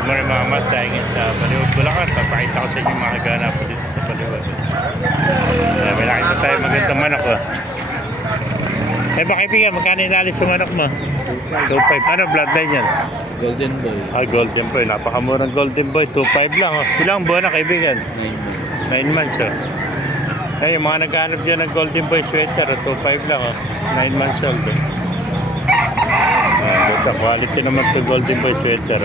Good morning mga mas, dahil nga sa Baliwag, Bulacan. Papakita ko sa inyo mga ganap dito sa Baliwag. May nakita tayo magandang manok. Baka kaibigan, magkano inalis yung manok mo? 2.5. Ano bloodline yan? Golden Boy. Golden Boy. Napakamurang Golden Boy. 2.5 lang. Ilang buwan na kaibigan? 9 months. Yung mga naghahanap dyan ng Golden Boy sweater, 2.5 lang. 9 months old. Ito, quality naman ito Golden Boy sweater.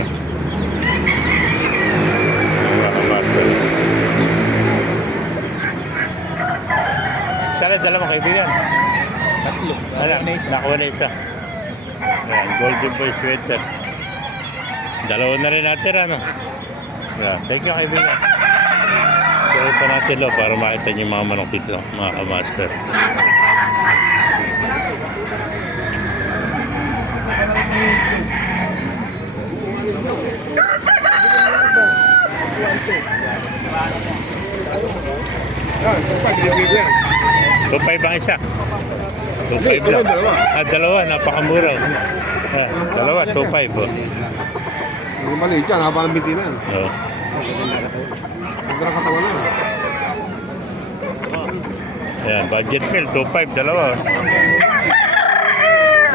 Sana dala mo kaibigan? Tatlo. Nakuha na isa. Ayan, Golden Boy sweater. Dalawa na rin natin ano. Yeah, thank you kaibigan. Sorry pa natin lo para makita niyo mga manok dito mga kamaster. Tupay bang isa? Tupay lang. Dalawa, napakamura. Dalawa, tupay po. Yung maliit yan, haba ng bintinan. Oo. Magkara katawan na. Ayan, budget meal, 2.5, dalawa.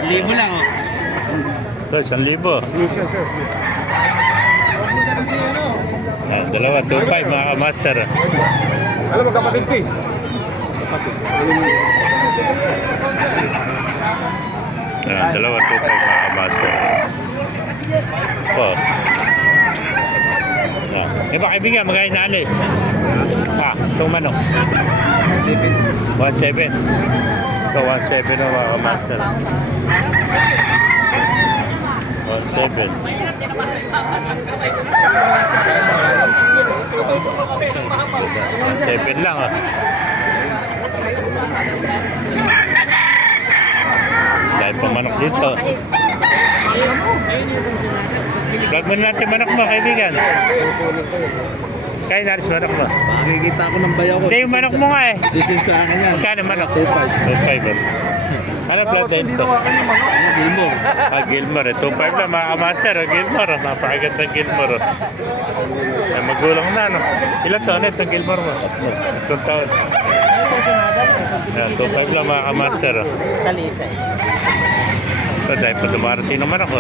1,000 lang oh. Ito, 1,000. Ayan, dalawa, 2.5 mga kamaster. Alam mo, kapatid ko eh. Kapatid. Ayan, dalawa, 2.5 mga kamaster. Ito. Iba kaibigan, magkano naalis? Itong manok. 1.7. Ito, 1.7 na mga kamaster. 1.7. 1.7 lang Dahil pa manok dito. Vlog mo natin manok mo kaibigan. Kaya naris manok mo. Makikita ko ng bayaw ko. Hindi yung manok mo nga eh. Sisin sa akin yan. Magkano manok? 2.5. 2.5. Ano bloodline ito? Gilmore. Gilmore. 2.5 lang mga kamaster. Gilmore. Napakaganda ng Gilmore. Magulang na no. Ilan taon ito ang Gilmore mo? 3 taon. 2.5 lang mga kamaster. Talisay. Ito dahil pa dumarating naman ako.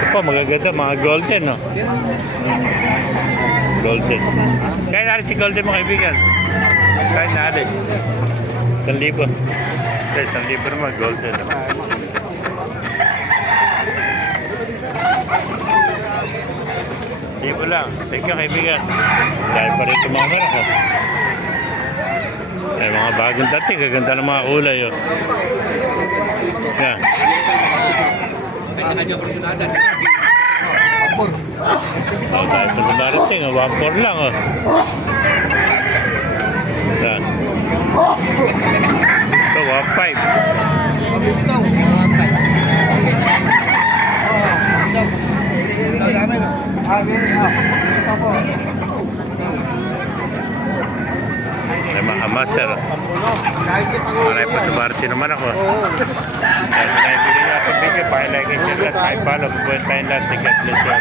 Ito po magaganda mga golden no. Golden. Kaya naalis si golden mo kaibigan. Kaya naalis 1,000. Kaya 1,000 naman golden. Libo lang. Thank you kaibigan. Dahil pa rin tumama na ko. Ay mga bagong dating. Gaganda ng mga kulay. Oh. Yan. Dahil pa dumarating. 1.4 lang. Oh. Yan. Ito 1.5. Ay mga master. Maray pa dumarating naman ako. Dahil naibigay niya ito video. Pakilike and share lahat. Pakipalo. Mabuhay tayong lahat. God bless you all.